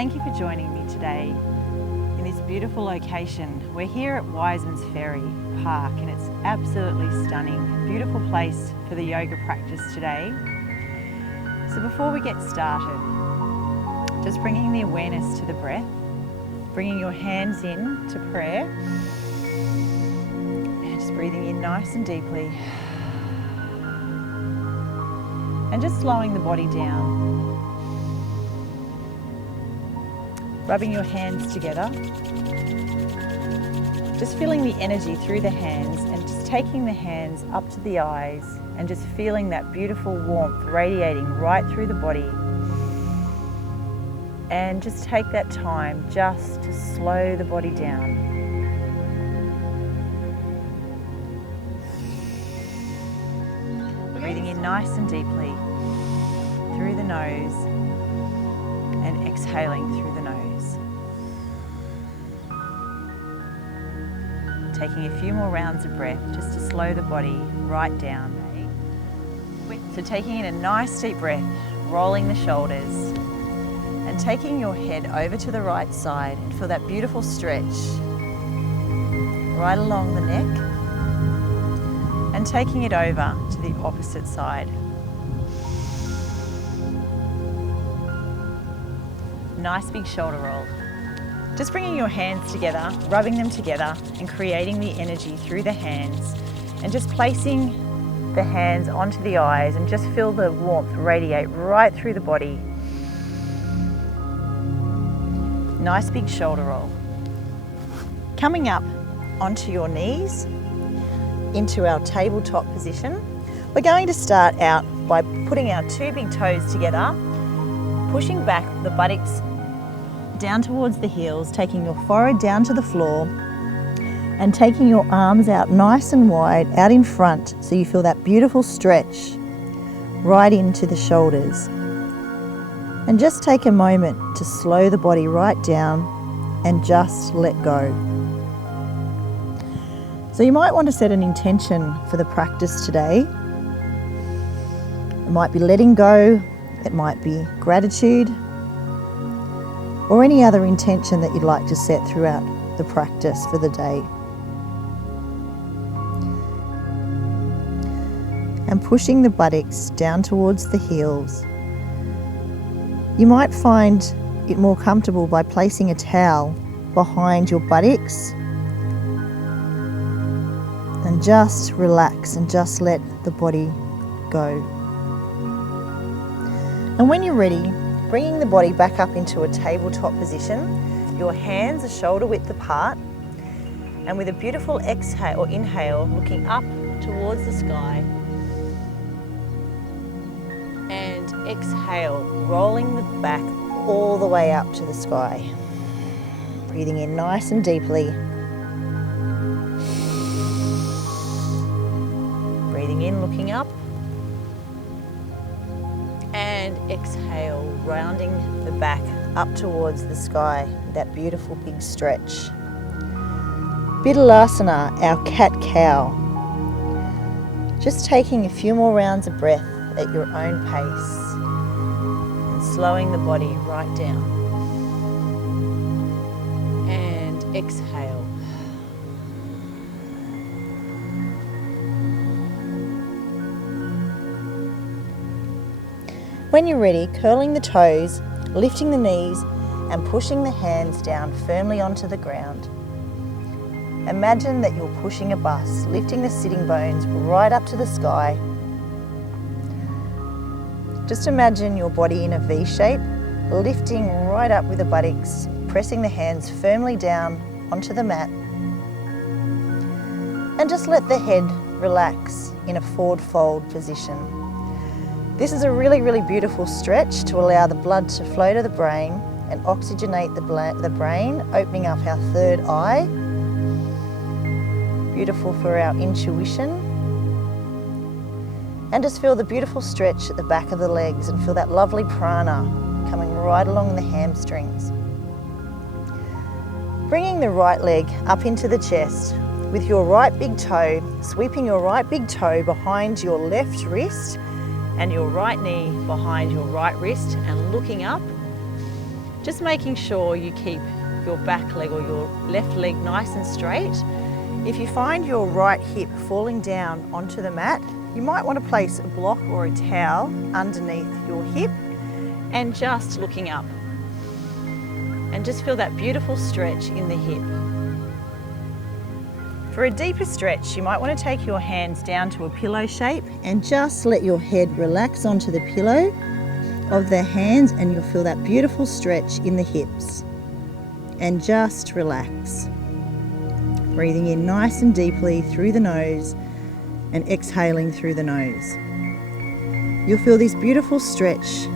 Thank you for joining me today in this beautiful location. We're here at Wiseman's Ferry Park and it's absolutely stunning. Beautiful place for the yoga practice today. So before we get started, just bringing the awareness to the breath, bringing your hands in to prayer and just breathing in nice and deeply and just slowing the body down. Rubbing your hands together, just feeling the energy through the hands and just taking the hands up to the eyes and just feeling that beautiful warmth radiating right through the body. And just take that time just to slow the body down. Breathing in nice and deeply through the nose and exhaling through the nose. Taking a few more rounds of breath just to slow the body right down. So taking in a nice deep breath, rolling the shoulders and taking your head over to the right side and feel that beautiful stretch right along the neck and taking it over to the opposite side. Nice big shoulder roll. Just bringing your hands together, rubbing them together and creating the energy through the hands and just placing the hands onto the eyes and just feel the warmth radiate right through the body. Nice big shoulder roll. Coming up onto your knees into our tabletop position. We're going to start out by putting our two big toes together, pushing back the buttocks down towards the heels, taking your forehead down to the floor and taking your arms out nice and wide out in front so you feel that beautiful stretch right into the shoulders. And just take a moment to slow the body right down and just let go. So you might want to set an intention for the practice today. It might be letting go, it might be gratitude, or any other intention that you'd like to set throughout the practice for the day. And pushing the buttocks down towards the heels. You might find it more comfortable by placing a towel behind your buttocks and just relax and just let the body go. And when you're ready, bringing the body back up into a tabletop position, your hands are shoulder width apart, and with a beautiful exhale or inhale, looking up towards the sky, and exhale, rolling the back all the way up to the sky. Breathing in nice and deeply. Breathing in, looking up. And exhale, rounding the back up towards the sky, that beautiful big stretch. Uttanasana, our cat-cow. Just taking a few more rounds of breath at your own pace and slowing the body right down. And exhale. When you're ready, curling the toes, lifting the knees and pushing the hands down firmly onto the ground. Imagine that you're pushing a bus, lifting the sitting bones right up to the sky. Just imagine your body in a V shape, lifting right up with the buttocks, pressing the hands firmly down onto the mat. And just let the head relax in a forward fold position. This is a really, really beautiful stretch to allow the blood to flow to the brain and oxygenate the brain, opening up our third eye. Beautiful for our intuition. And just feel the beautiful stretch at the back of the legs and feel that lovely prana coming right along the hamstrings. Bringing the right leg up into the chest with your right big toe, sweeping your right big toe behind your left wrist and your right knee behind your right wrist and looking up Just making sure you keep your back leg or your left leg nice and straight. If you find your right hip falling down onto the mat, you might want to place a block or a towel underneath your hip and just looking up. And just feel that beautiful stretch in the hip. For a deeper stretch, you might want to take your hands down to a pillow shape and just let your head relax onto the pillow of the hands, and you'll feel that beautiful stretch in the hips. And just relax. Breathing in nice and deeply through the nose and exhaling through the nose. You'll feel this beautiful stretch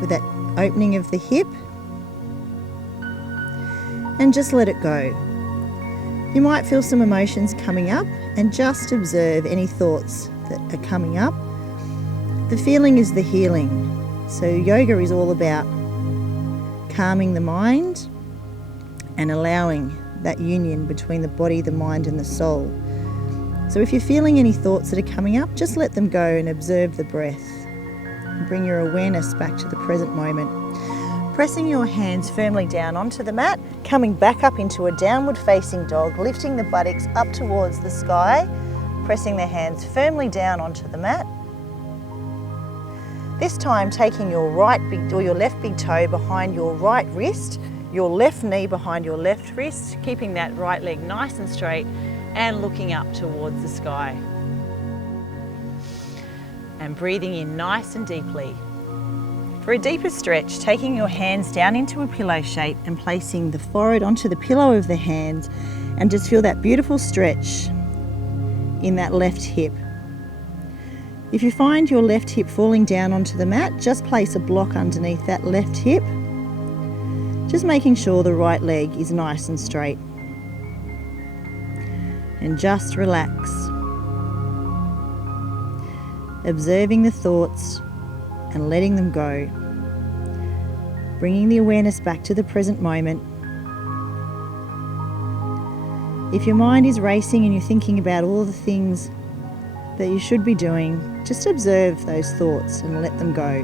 with that opening of the hip, and just let it go. You might feel some emotions coming up, and just observe any thoughts that are coming up. The feeling is the healing. So yoga is all about calming the mind and allowing that union between the body, the mind and the soul. So if you're feeling any thoughts that are coming up, just let them go and observe the breath. And bring your awareness back to the present moment. Pressing your hands firmly down onto the mat, coming back up into a downward facing dog, lifting the buttocks up towards the sky, pressing the hands firmly down onto the mat. This time taking your right big or your left big toe behind your right wrist, your left knee behind your left wrist, keeping that right leg nice and straight and looking up towards the sky. And breathing in nice and deeply. For a deeper stretch, taking your hands down into a pillow shape and placing the forehead onto the pillow of the hands, and just feel that beautiful stretch in that left hip. If you find your left hip falling down onto the mat, just place a block underneath that left hip, just making sure the right leg is nice and straight. And just relax. Observing the thoughts and letting them go. Bringing the awareness back to the present moment. If your mind is racing and you're thinking about all the things that you should be doing, just observe those thoughts and let them go.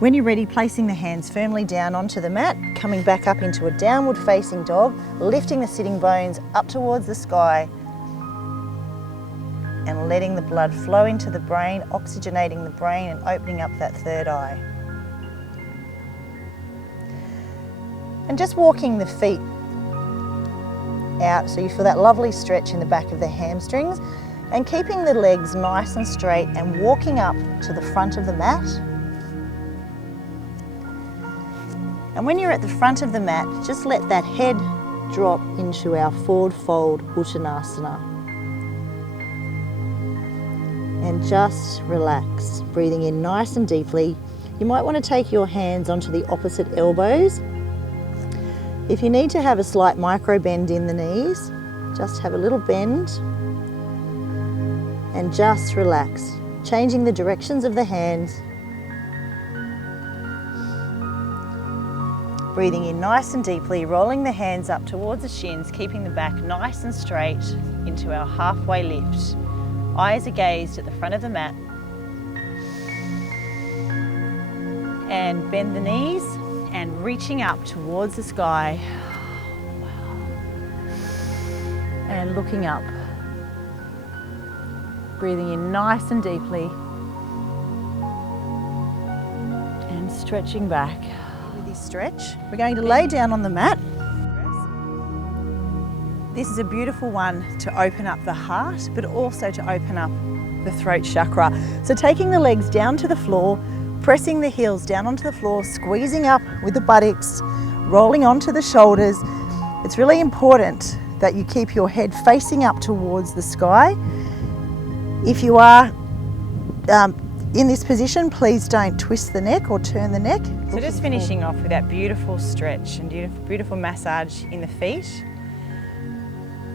When you're ready, placing the hands firmly down onto the mat, coming back up into a downward facing dog, lifting the sitting bones up towards the sky and letting the blood flow into the brain, oxygenating the brain and opening up that third eye. And just walking the feet out so you feel that lovely stretch in the back of the hamstrings, and keeping the legs nice and straight and walking up to the front of the mat. And when you're at the front of the mat, just let that head drop into our forward fold Uttanasana. And just relax, breathing in nice and deeply. You might want to take your hands onto the opposite elbows. If you need to have a slight micro bend in the knees, just have a little bend and just relax, changing the directions of the hands. Breathing in nice and deeply, rolling the hands up towards the shins, keeping the back nice and straight into our halfway lift. Eyes are gazed at the front of the mat. And bend the knees and reaching up towards the sky. And looking up. Breathing in nice and deeply. And stretching back. With this stretch, we're going to lay down on the mat. This is a beautiful one to open up the heart, but also to open up the throat chakra. So taking the legs down to the floor, pressing the heels down onto the floor, squeezing up with the buttocks, rolling onto the shoulders. It's really important that you keep your head facing up towards the sky. If you are in this position, please don't twist the neck or turn the neck. So just finishing off with that beautiful stretch and beautiful massage in the feet.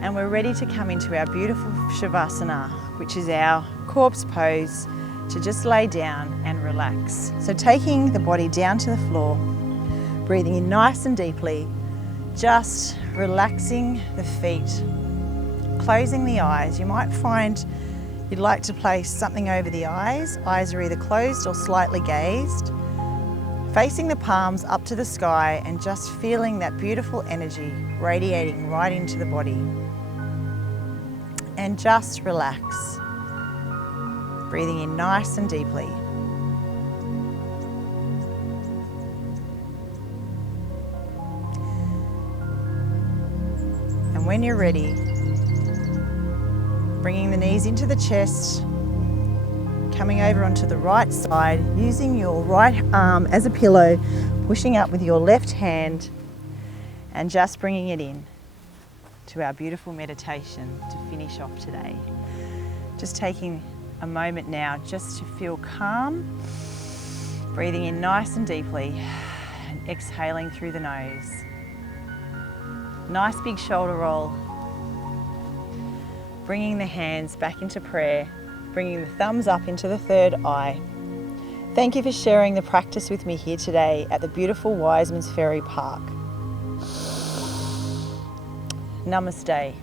And we're ready to come into our beautiful Shavasana, which is our corpse pose, to just lay down and relax. So taking the body down to the floor, breathing in nice and deeply, just relaxing the feet, closing the eyes. You might find you'd like to place something over the eyes. Eyes are either closed or slightly gazed. Facing the palms up to the sky and just feeling that beautiful energy radiating right into the body. And just relax. Breathing in nice and deeply. And when you're ready, bringing the knees into the chest, coming over onto the right side, using your right arm as a pillow, pushing up with your left hand, and just bringing it in to our beautiful meditation to finish off today. Just taking a moment now just to feel calm, breathing in nice and deeply, and exhaling through the nose. Nice big shoulder roll. Bringing the hands back into prayer, bringing the thumbs up into the third eye. Thank you for sharing the practice with me here today at the beautiful Wiseman's Ferry Park. Namaste.